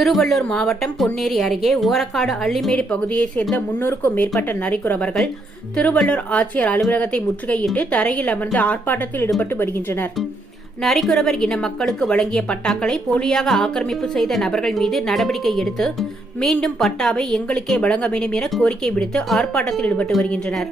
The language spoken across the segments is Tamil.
திருவள்ளூர் மாவட்டம் பொன்னேரி அருகே ஓரக்காடு அள்ளிமேடு பகுதியைச் சேர்ந்த முன்னூறுக்கும் மேற்பட்ட நரிக்குறவர்கள் திருவள்ளூர் ஆட்சியர் அலுவலகத்தை முற்றுகையிட்டு தரையில் அமர்ந்து ஆர்ப்பாட்டத்தில் ஈடுபட்டு வருகின்றனர். நரிக்குறவர் இன மக்களுக்கு வழங்கிய பட்டாக்களை போலியாக ஆக்கிரமிப்பு செய்த நபர்கள் மீது நடவடிக்கை எடுத்து மீண்டும் பட்டாவை எங்களுக்கே வழங்க வேண்டும் என கோரிக்கை விடுத்து ஆர்ப்பாட்டத்தில் ஈடுபட்டு வருகின்றனர்.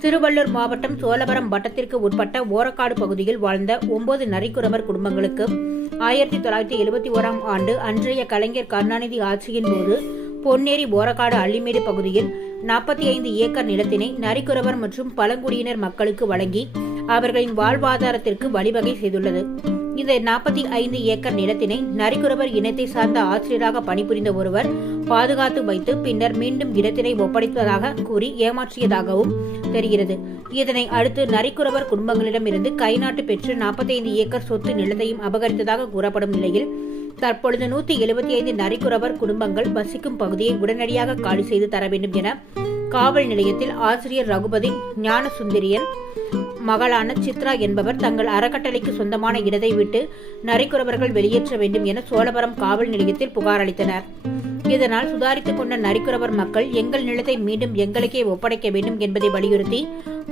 திருவள்ளூர் மாவட்டம் சோழவரம் வட்டத்திற்கு உட்பட்ட ஓரக்காடு பகுதியில் வாழ்ந்த ஒன்பது நரிக்குறவர் குடும்பங்களுக்கு ஆயிரத்தி தொள்ளாயிரத்தி எழுபத்தி ஓராம் ஆண்டு அன்றைய கலைஞர் கருணாநிதி ஆட்சியின் போது பொன்னேரி போரக்காடு அள்ளிமேடு பகுதியில் நாற்பத்தி ஐந்து ஏக்கர் நிலத்தினை நரிக்குறவர் மற்றும் பழங்குடியினர் மக்களுக்கு வழங்கி அவர்களின் வாழ்வாதாரத்திற்கு வழிவகை செய்துள்ளது. இந்த நாற்பத்தி ஐந்து ஏக்கர் நிலத்தினை நரிக்குறவர் இனத்தை சார்ந்த ஆசிரியராக பணிபுரிந்த ஒருவர் பாதுகாத்து வைத்து பின்னர் மீண்டும் இடத்தினை ஒப்படைத்ததாக கூறி ஏமாற்றியதாகவும் தெரிகிறது. இதனை அடுத்து நரிக்குறவர் குடும்பங்களிடமிருந்து கைநாட்டு பெற்று நாற்பத்தைந்து ஏக்கர் சொத்து நிலத்தையும் அபகரித்ததாக கூறப்படும் நிலையில் தற்பொழுது நூத்தி எழுபத்தி ஐந்து நரிக்குறவர் குடும்பங்கள் வசிக்கும் பகுதியை உடனடியாக காலி செய்து தர வேண்டும் என காவல் நிலையத்தில் ஆசிரியர் ரகுபதி ஞானசுந்தரியன் மகளான சித்ரா என்பவர் தங்கள் அறக்கட்டளைக்கு சொந்தமான இடத்தை விட்டு நரிக்குறவர்கள் வெளியேற்ற வேண்டும் என சோழபுரம் காவல் நிலையத்தில் புகார் அளித்தனர். இதனால் சுதாரித்துக் கொண்ட நரிக்குறவர் மக்கள் எங்கள் நிலத்தை மீண்டும் எங்களுக்கே ஒப்படைக்க வேண்டும் என்பதை வலியுறுத்தி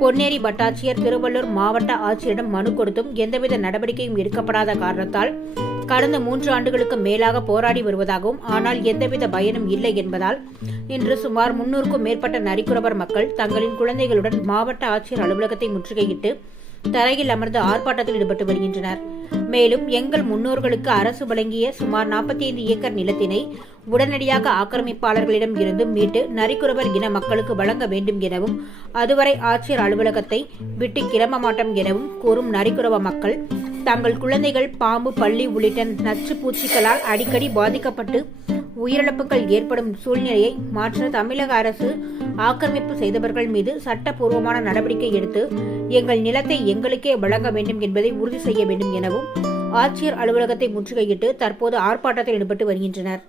பொன்னேரி வட்டாட்சியர் திருவள்ளூர் மாவட்ட ஆட்சியரிடம் மனு கொடுத்தும் எந்தவித நடவடிக்கையும் எடுக்கப்படாத காரணத்தால் கடந்த மூன்று ஆண்டுகளுக்கு மேலாக போராடி வருவதாகவும் ஆனால் எந்தவித பயனும் இல்லை என்பதால் இன்று சுமார் முன்னூறுக்கும் மேற்பட்ட நரிக்குறவர் மக்கள் தங்களின் குழந்தைகளுடன் மாவட்ட ஆட்சியர் அலுவலகத்தை முற்றுகையிட்டு தரையில் அமர்ந்து ஆர்ப்பாட்டத்தில் ஈடுபட்டு வருகின்றனர். மேலும் எங்கள் முன்னோர்களுக்கு அரசு வழங்கிய சுமார் நாற்பத்தி ஐந்து ஏக்கர் நிலத்தினை உடனடியாக ஆக்கிரமிப்பாளர்களிடம் இருந்து மீட்டு நரிக்குறவர் இன மக்களுக்கு வழங்க வேண்டும் எனவும் அதுவரை ஆட்சியர் அலுவலகத்தை விட்டு கிளம்ப மாட்டோம் எனவும் கூறும் நரிக்குறவ மக்கள் தங்கள் குழந்தைகள் பாம்பு பள்ளி உள்ளிட்ட நச்சு பூச்சிகளால் அடிக்கடி பாதிக்கப்பட்டு உயிரிழப்புகள் ஏற்படும் சூழ்நிலையை மாற்ற தமிழக அரசு ஆக்கிரமிப்பு செய்தவர்கள் மீது சட்டப்பூர்வமான நடவடிக்கை எடுத்து எங்கள் நிலத்தை எங்களுக்கே வழங்க வேண்டும் என்பதை உறுதி செய்ய வேண்டும் எனவும் ஆட்சியர் அலுவலகத்தை முற்றுகையிட்டு தற்போது ஆர்ப்பாட்டத்தில் ஈடுபட்டு வருகின்றனர்.